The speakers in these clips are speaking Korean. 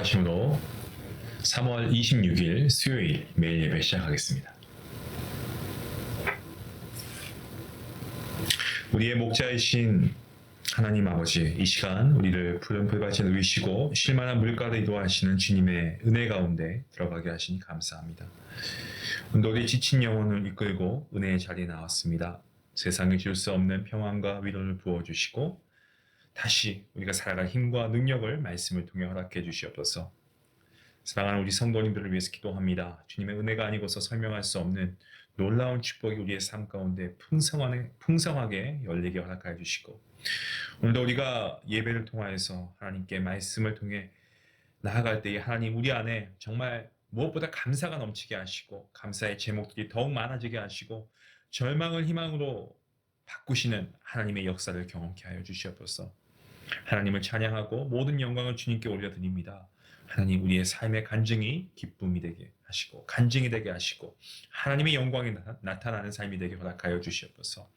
기도하심으로 3월 26일 수요일 매일 예배 시작하겠습니다. 우리의 목자이신 하나님 아버지, 이 시간 우리를 푸른 풀밭에 누이시고 쉴만한 물가로 이동하시는 주님의 은혜 가운데 들어가게 하시니 감사합니다. 오늘도 우리 지친 영혼을 이끌고 은혜의 자리에 나왔습니다. 세상에 줄 수 없는 평안과 위로를 부어주시고 다시 우리가 살아갈 힘과 능력을 말씀을 통해 허락해 주시옵소서. 사랑하는 우리 성도님들을 위해서 기도합니다. 주님의 은혜가 아니고서 설명할 수 없는 놀라운 축복이 우리의 삶 가운데 풍성하게 열리게 허락하여 주시고, 오늘도 우리가 예배를 통하여서 하나님께 말씀을 통해 나아갈 때에 하나님 우리 안에 정말 무엇보다 감사가 넘치게 하시고 감사의 제목들이 더욱 많아지게 하시고 절망을 희망으로 바꾸시는 하나님의 역사를 경험케 하여 주시옵소서. 하나님을 찬양하고 모든 영광을 주님께 올려드립니다. 하나님 우리의 삶의 간증이 기쁨이 되게 하시고 간증이 되게 하시고 하나님의 영광이 나타나는 삶이 되게 허락하여 주시옵소서.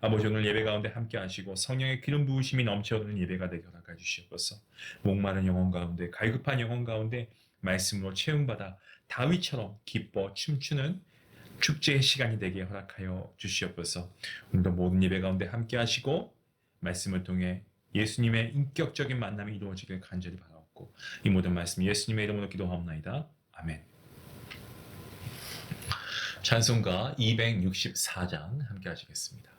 아버지, 오늘 예배 가운데 함께 하시고 성령의 기름 부으심이 넘쳐오는 예배가 되게 허락하여 주시옵소서. 목마른 영혼 가운데, 갈급한 영혼 가운데 말씀으로 채움받아 다윗처럼 기뻐 춤추는 축제의 시간이 되게 허락하여 주시옵소서. 오늘도 모든 예배 가운데 함께 하시고 말씀을 통해 예수님의 인격적인 만남이 이루어지길 간절히 바라옵고, 이 모든 말씀 예수님의 이름으로 기도하옵나이다. 아멘. 찬송가 264장 함께 하시겠습니다.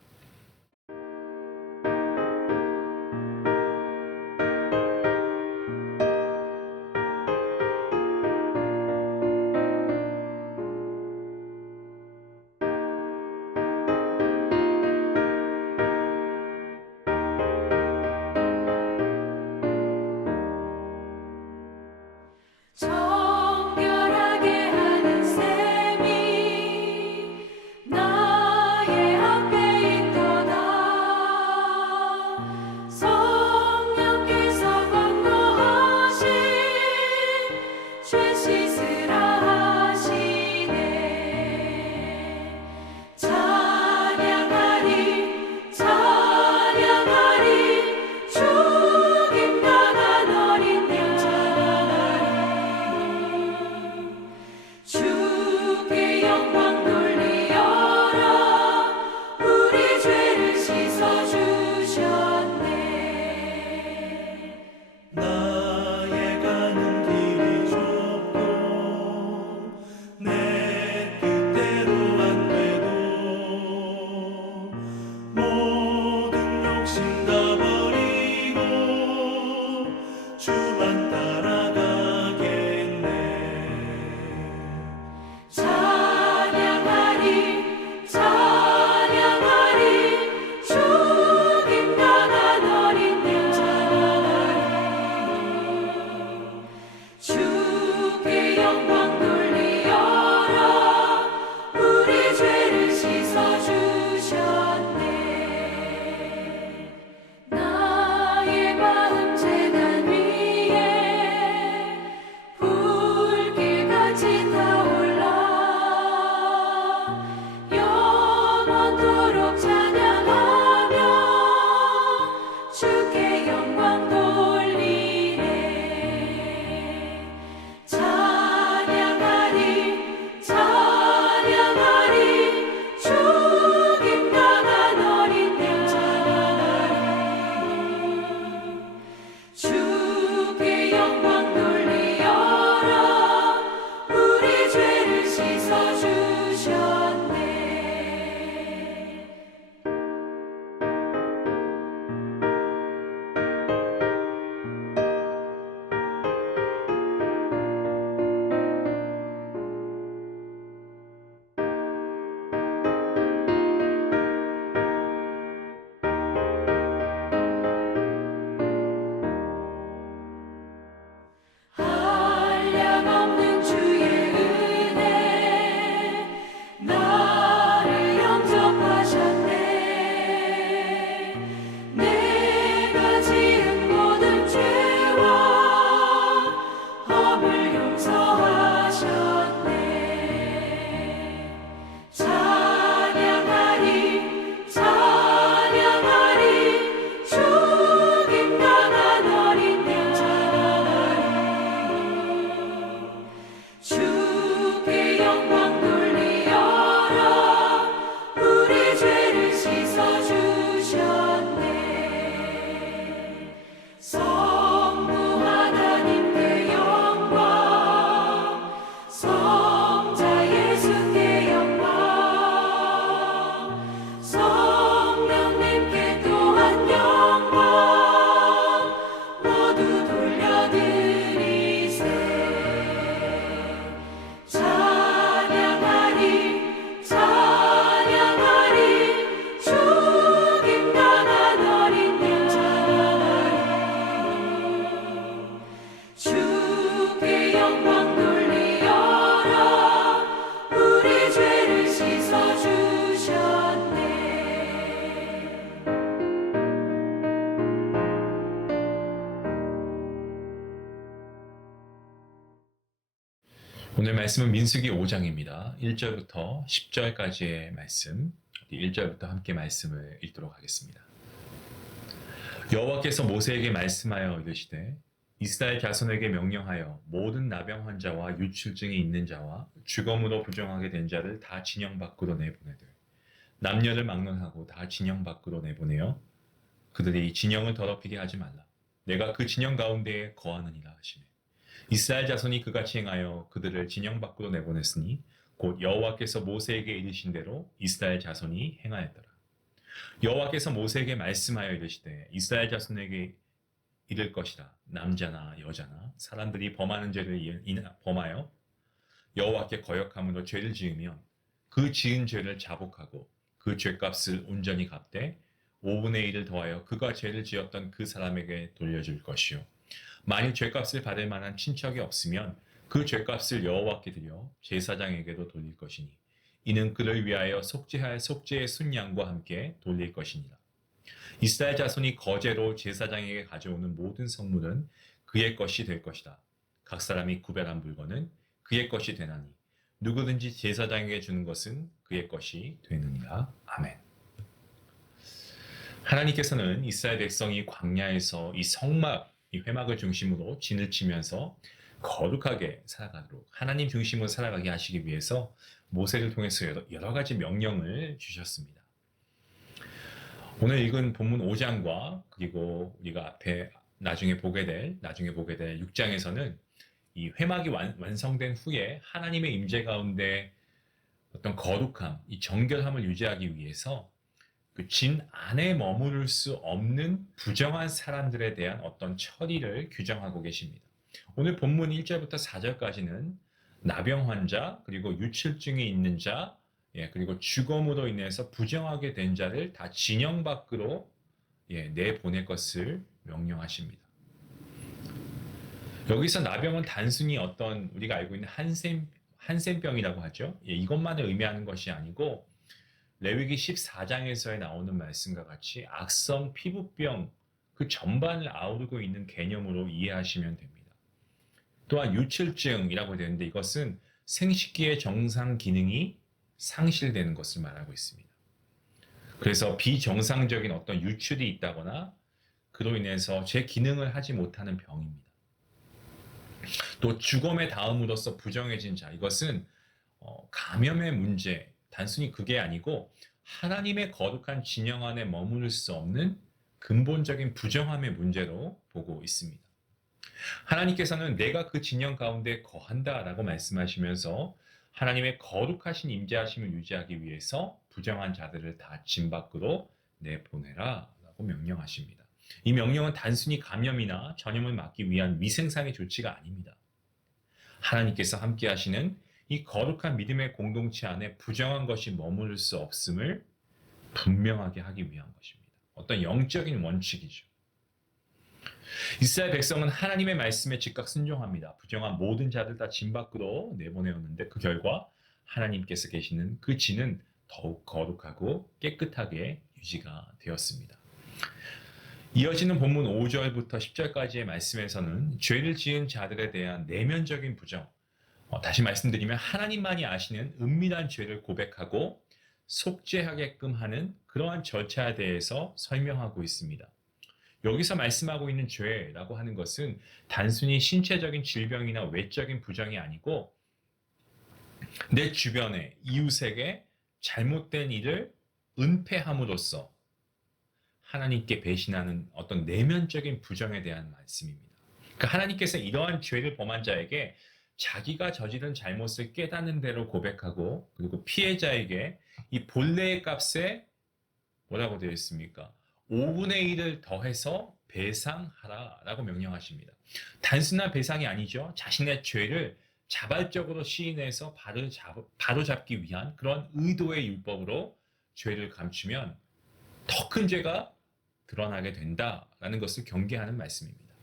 정결하게 하는 셈이 나의 앞에 영광 돌리어라. 우리 죄를 씻어주셨네. 오늘 말씀은 민수기 5장입니다. 1절부터 10절까지의 말씀, 1절부터 함께 말씀을 읽도록 하겠습니다. 여호와께서 모세에게 말씀하여 이르시되 이스라엘 자손에게 명령하여 모든 나병 환자와 유출증이 있는 자와 주검으로 부정하게 된 자를 다 진영 밖으로 내보내되 남녀를 막론하고 다 진영 밖으로 내보내어 그들이 진영을 더럽히게 하지 말라. 내가 그 진영 가운데에 거하느니라 하시매 이스라엘 자손이 그같이 행하여 그들을 진영 밖으로 내보냈으니 곧 여호와께서 모세에게 이르신 대로 이스라엘 자손이 행하였더라. 여호와께서 모세에게 말씀하여 이르시되 이스라엘 자손에게 이를 것이라. 남자나 여자나 사람들이 범하는 죄를 범하여 여호와께 거역함으로 죄를 지으면 그 지은 죄를 자복하고 그 죄값을 온전히 갚되 5분의 1을 더하여 그가 죄를 지었던 그 사람에게 돌려줄 것이요 만일 죄값을 받을 만한 친척이 없으면 그 죄값을 여호와께 드려 제사장에게도 돌릴 것이니 이는 그를 위하여 속죄할 속죄의 순양과 함께 돌릴 것이니라. 이스라엘 자손이 거제로 제사장에게 가져오는 모든 성물은 그의 것이 될 것이다. 각 사람이 구별한 물건은 그의 것이 되나니 누구든지 제사장에게 주는 것은 그의 것이 되느니라. 아멘. 하나님께서는 이스라엘 백성이 광야에서 이 성막, 이 회막을 중심으로 진을 치면서 거룩하게 살아가도록 하나님 중심으로 살아가게 하시기 위해서 모세를 통해서 여러 가지 명령을 주셨습니다. 오늘 읽은 본문 5장과 그리고 우리가 앞에 나중에 보게 될 6장에서는 이 회막이 완성된 후에 하나님의 임재 가운데 어떤 거룩함, 이 정결함을 유지하기 위해서 그 진 안에 머무를 수 없는 부정한 사람들에 대한 어떤 처리를 규정하고 계십니다. 오늘 본문 1절부터 4절까지는 나병 환자, 그리고 유출증이 있는 자, 그리고 주검으로 인해서 부정하게 된 자를 다 진영 밖으로 내보낼 것을 명령하십니다. 여기서 나병은 단순히 어떤 우리가 알고 있는 한센병이라고 하죠. 이것만을 의미하는 것이 아니고 레위기 14장에서의 나오는 말씀과 같이 악성 피부병 그 전반을 아우르고 있는 개념으로 이해하시면 됩니다. 또한 유출증이라고 되는데 이것은 생식기의 정상 기능이 상실되는 것을 말하고 있습니다. 그래서 비정상적인 어떤 유출이 있다거나 그로 인해서 제 기능을 하지 못하는 병입니다. 또 주검의 다음으로서 부정해진 자, 이것은 감염의 문제, 단순히 그게 아니고 하나님의 거룩한 진영 안에 머무를 수 없는 근본적인 부정함의 문제로 보고 있습니다. 하나님께서는 내가 그 진영 가운데 거한다라고 말씀하시면서 하나님의 거룩하신 임재하심을 유지하기 위해서 부정한 자들을 다 진 밖으로 내보내라 라고 명령하십니다. 이 명령은 단순히 감염이나 전염을 막기 위한 위생상의 조치가 아닙니다. 하나님께서 함께 하시는 이 거룩한 믿음의 공동체 안에 부정한 것이 머무를 수 없음을 분명하게 하기 위한 것입니다. 어떤 영적인 원칙이죠. 이스라엘 백성은 하나님의 말씀에 즉각 순종합니다. 부정한 모든 자들 다 진 밖으로 내보내었는데 그 결과 하나님께서 계시는 그 진은 더욱 거룩하고 깨끗하게 유지가 되었습니다. 이어지는 본문 5절부터 10절까지의 말씀에서는 죄를 지은 자들에 대한 내면적인 부정, 다시 말씀드리면 하나님만이 아시는 은밀한 죄를 고백하고 속죄하게끔 하는 그러한 절차에 대해서 설명하고 있습니다. 여기서 말씀하고 있는 죄라고 하는 것은 단순히 신체적인 질병이나 외적인 부정이 아니고 내 주변에 이웃에게 잘못된 일을 은폐함으로써 하나님께 배신하는 어떤 내면적인 부정에 대한 말씀입니다. 그러니까 하나님께서 이러한 죄를 범한 자에게 자기가 저지른 잘못을 깨닫는 대로 고백하고 그리고 피해자에게 이 본래의 값에 뭐라고 되어 있습니까? 5분의 1을 더해서 배상하라 라고 명령하십니다. 단순한 배상이 아니죠. 자신의 죄를 자발적으로 시인해서 바로잡기 위한 그런 의도의 율법으로 죄를 감추면 더 큰 죄가 드러나게 된다라는 것을 경계하는 말씀입니다.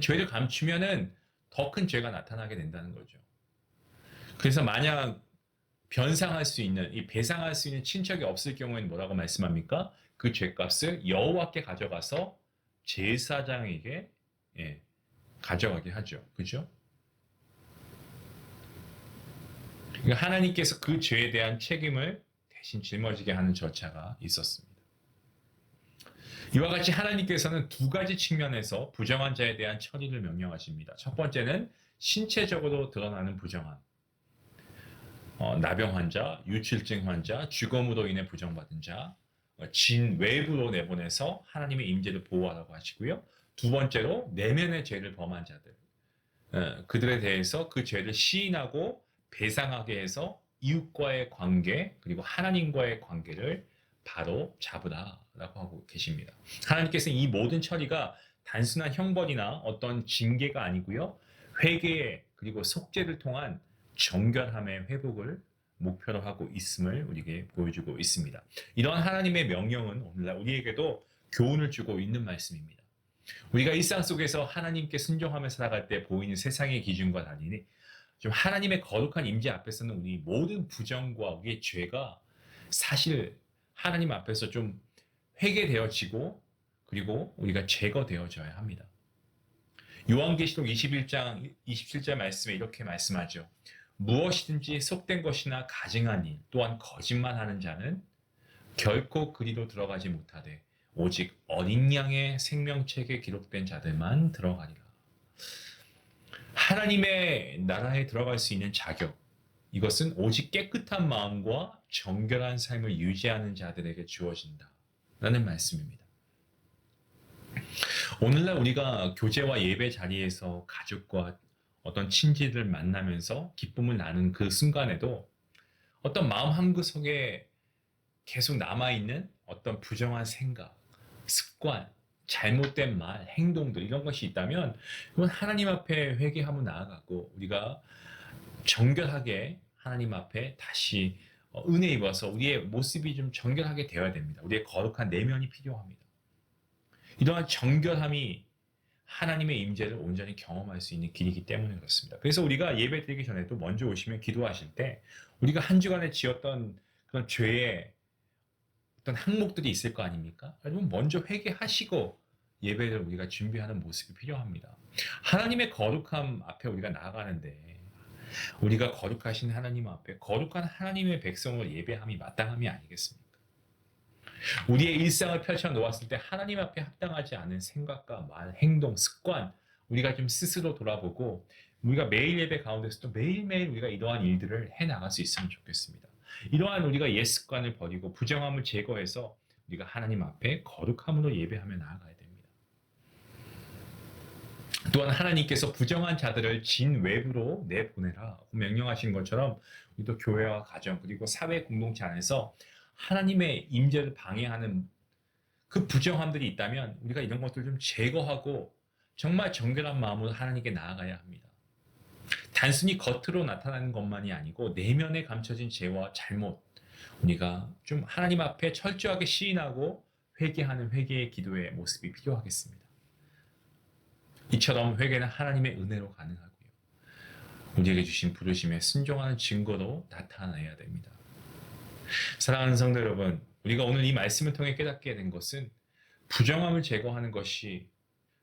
죄를 감추면은 더 큰 죄가 나타나게 된다는 거죠. 그래서 만약 변상할 수 있는, 이 배상할 수 있는 친척이 없을 경우에는 뭐라고 말씀합니까? 그 죄값을 여호와께 가져가서 제사장에게 가져가게 하죠. 그죠? 그러니까 하나님께서 그 죄에 대한 책임을 대신 짊어지게 하는 절차가 있었습니다. 이와 같이 하나님께서는 두 가지 측면에서 부정한 자에 대한 처리를 명령하십니다. 첫 번째는 신체적으로 드러나는 부정함. 나병 환자, 유출증 환자, 죽음으로 인해 부정받은 자, 진 외부로 내보내서 하나님의 임재를 보호하라고 하시고요. 두 번째로 내면의 죄를 범한 자들, 그들에 대해서 그 죄를 시인하고 배상하게 해서 이웃과의 관계 그리고 하나님과의 관계를 바로 잡으라라고 하고 계십니다. 하나님께서는 이 모든 처리가 단순한 형벌이나 어떤 징계가 아니고요. 회개 그리고 속죄를 통한 정결함의 회복을 목표로 하고 있음을 우리에게 보여주고 있습니다. 이러한 하나님의 명령은 오늘날 우리에게도 교훈을 주고 있는 말씀입니다. 우리가 일상 속에서 하나님께 순종하며 살아갈 때 보이는 세상의 기준과 달리 좀 하나님의 거룩한 임재 앞에서는 우리 모든 부정과 우리의 죄가 사실 하나님 앞에서 좀 회개되어지고 그리고 우리가 제거되어져야 합니다. 요한계시록 21장 27절 말씀에 이렇게 말씀하죠. 무엇이든지 속된 것이나 가증한 일 또한 거짓말하는 자는 결코 그리로 들어가지 못하되 오직 어린 양의 생명책에 기록된 자들만 들어가리라. 하나님의 나라에 들어갈 수 있는 자격, 이것은 오직 깨끗한 마음과 정결한 삶을 유지하는 자들에게 주어진다 라는 말씀입니다. 오늘날 우리가 교제와 예배 자리에서 가족과 어떤 친지를 만나면서 기쁨을 나눈 그 순간에도 어떤 마음 한구석에 계속 남아있는 어떤 부정한 생각, 습관, 잘못된 말, 행동들 이런 것이 있다면 그건 하나님 앞에 회개하며 나아가고 우리가 정결하게 하나님 앞에 다시 은혜 입어서 우리의 모습이 좀 정결하게 되어야 됩니다. 우리의 거룩한 내면이 필요합니다. 이러한 정결함이 하나님의 임재를 온전히 경험할 수 있는 길이기 때문에 그렇습니다. 그래서 우리가 예배 드리기 전에도 먼저 오시면 기도하실 때 우리가 한 주간에 지었던 그런 죄의 어떤 항목들이 있을 거 아닙니까? 그러면 먼저 회개하시고 예배를 우리가 준비하는 모습이 필요합니다. 하나님의 거룩함 앞에 우리가 나아가는데 우리가 거룩하신 하나님 앞에 거룩한 하나님의 백성을 예배함이 마땅함이 아니겠습니까? 우리의 일상을 펼쳐 놓았을 때 하나님 앞에 합당하지 않은 생각과 말, 행동, 습관 우리가 좀 스스로 돌아보고 우리가 매일 예배 가운데서도 매일매일 우리가 이러한 일들을 해나갈 수 있으면 좋겠습니다. 이러한 우리가 옛 습관을 버리고 부정함을 제거해서 우리가 하나님 앞에 거룩함으로 예배하며 나아가야 됩니다. 또한 하나님께서 부정한 자들을 진 외부로 내보내라고 명령하신 것처럼 우리도 교회와 가정 그리고 사회 공동체 안에서 하나님의 임재를 방해하는 그 부정함들이 있다면 우리가 이런 것들을 좀 제거하고 정말 정결한 마음으로 하나님께 나아가야 합니다. 단순히 겉으로 나타나는 것만이 아니고 내면에 감춰진 죄와 잘못 우리가 좀 하나님 앞에 철저하게 시인하고 회개하는 회개의 기도의 모습이 필요하겠습니다. 이처럼 회개는 하나님의 은혜로 가능하고요. 우리에게 주신 부르심에 순종하는 증거로 나타나야 됩니다. 사랑하는 성도 여러분, 우리가 오늘 이 말씀을 통해 깨닫게 된 것은 부정함을 제거하는 것이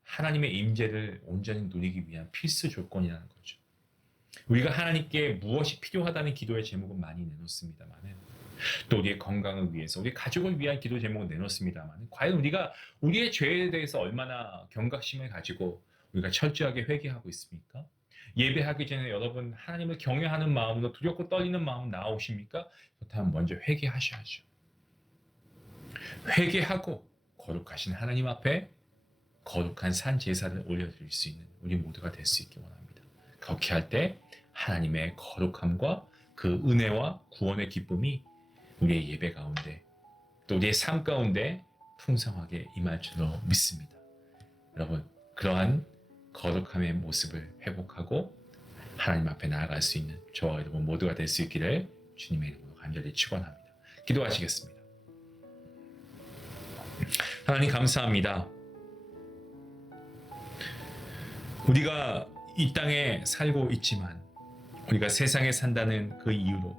하나님의 임재를 온전히 누리기 위한 필수 조건이라는 거죠. 우리가 하나님께 무엇이 필요하다는 기도의 제목은 많이 내놓습니다만 또 우리의 건강을 위해서 우리 가족을 위한 기도 제목을 내놓습니다만 과연 우리가 우리의 죄에 대해서 얼마나 경각심을 가지고 우리가 철저하게 회개하고 있습니까? 예배하기 전에 여러분 하나님을 경외하는 마음으로 두렵고 떨리는 마음으로 나오십니까? 그렇다면 먼저 회개하셔야죠. 회개하고 거룩하신 하나님 앞에 거룩한 산 제사를 올려드릴 수 있는 우리 모두가 될 수 있기 원합니다. 그렇게 할 때 하나님의 거룩함과 그 은혜와 구원의 기쁨이 우리의 예배 가운데 또 우리의 삶 가운데 풍성하게 임할 줄로 믿습니다. 여러분 그러한 거룩함의 모습을 회복하고 하나님 앞에 나아갈 수 있는 저와 여러분 모두가 될 수 있기를 주님의 이름으로 간절히 축원합니다. 기도하시겠습니다. 하나님 감사합니다. 우리가 이 땅에 살고 있지만 우리가 세상에 산다는 그 이유로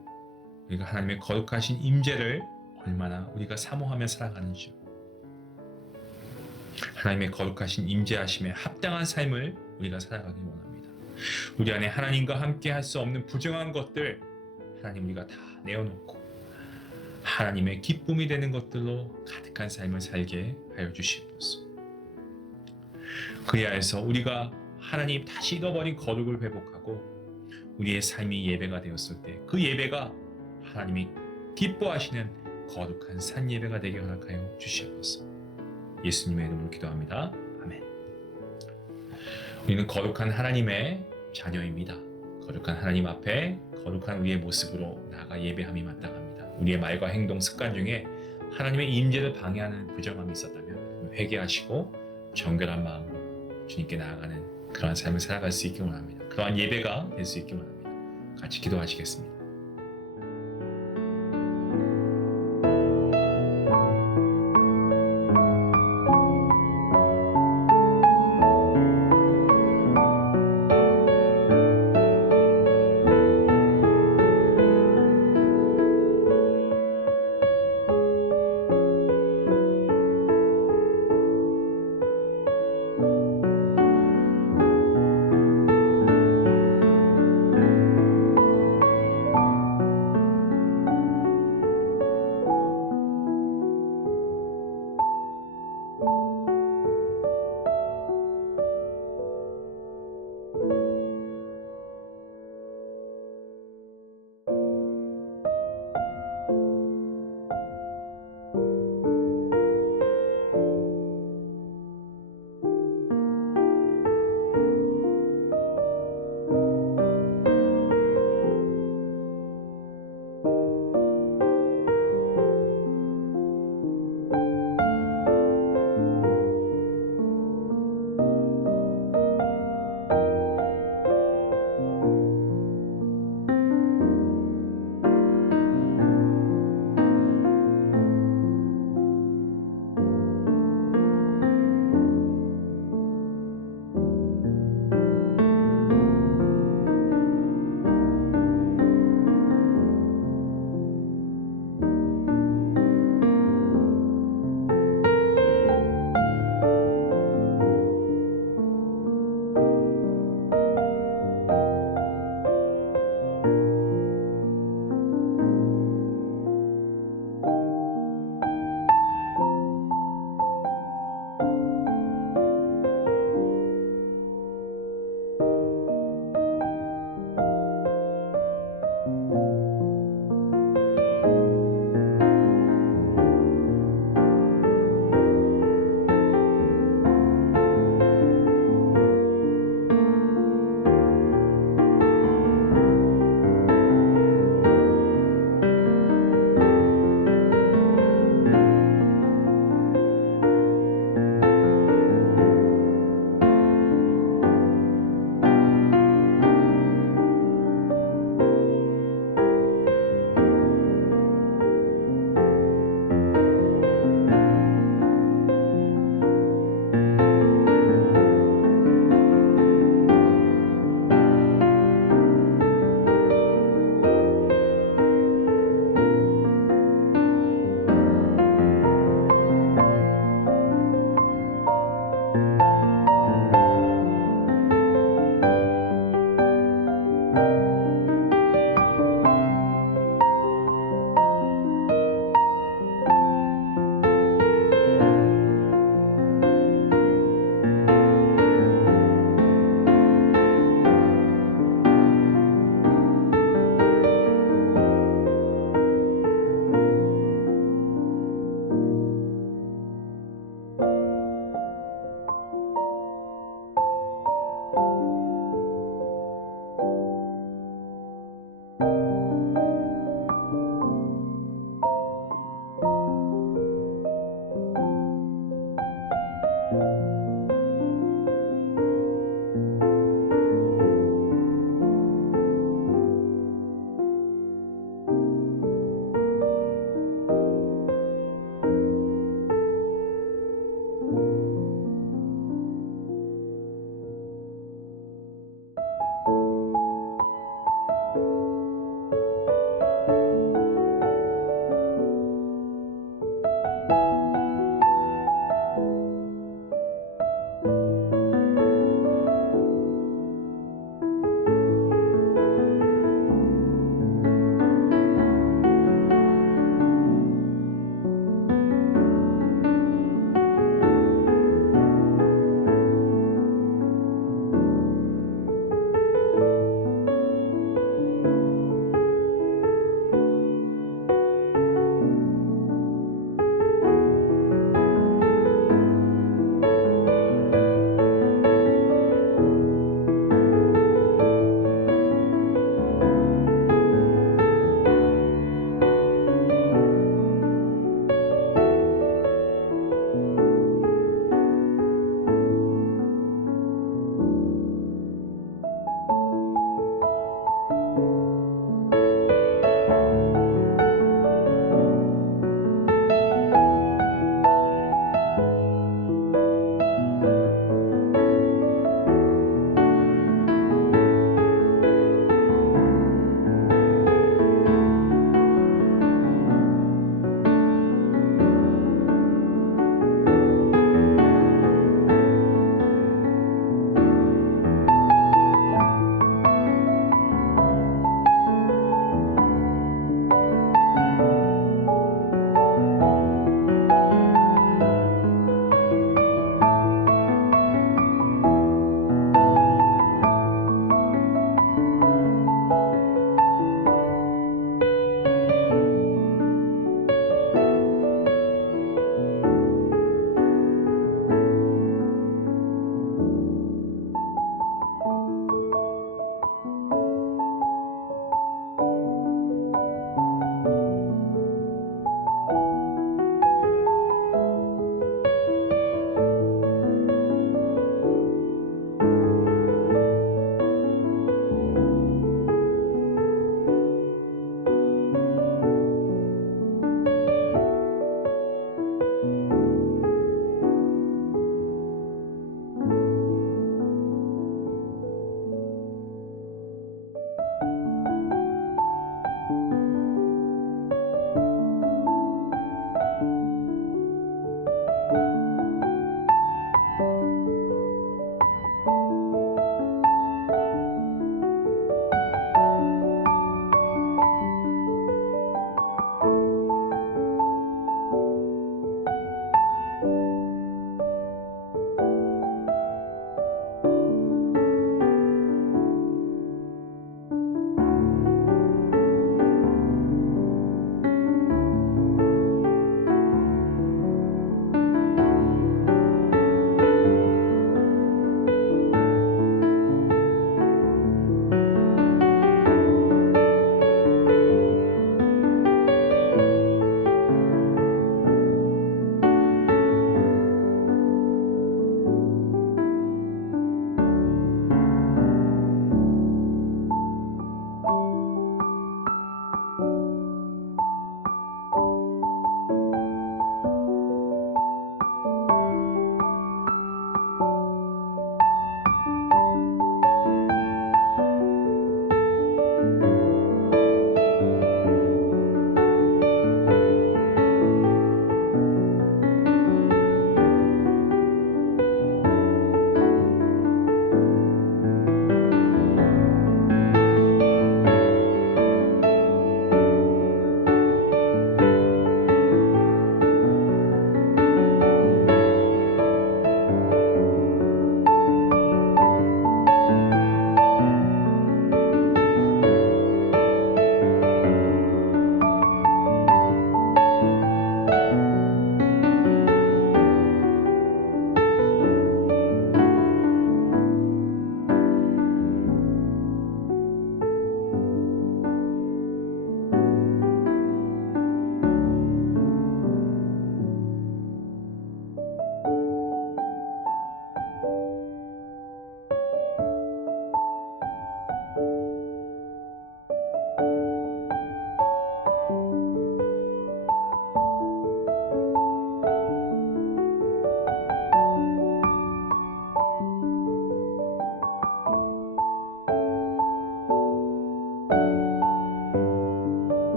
우리가 하나님의 거룩하신 임재를 얼마나 우리가 사모하며 살아가는지, 하나님의 거룩하신 임재하심에 합당한 삶을 우리가 살아가기 원합니다. 우리 안에 하나님과 함께 할 수 없는 부정한 것들 하나님 우리가 다 내어놓고 하나님의 기쁨이 되는 것들로 가득한 삶을 살게 하여 주시옵소서. 그리하여서 우리가 하나님 다시 잃어버린 거룩을 회복하고 우리의 삶이 예배가 되었을 때 그 예배가 하나님이 기뻐하시는 거룩한 산 예배가 되게 허락하여 주시옵소서. 예수님의 이름으로 기도합니다. 아멘. 우리는 거룩한 하나님의 자녀입니다. 거룩한 하나님 앞에 거룩한 우리의 모습으로 나아가 예배함이 마땅합니다. 우리의 말과 행동 습관 중에 하나님의 임재를 방해하는 부정함이 있었다면 회개하시고 정결한 마음으로 주님께 나아가는 그러한 삶을 살아갈 수 있기 원합니다. 그러한 예배가 될 수 있기 원합니다. 같이 기도하시겠습니다.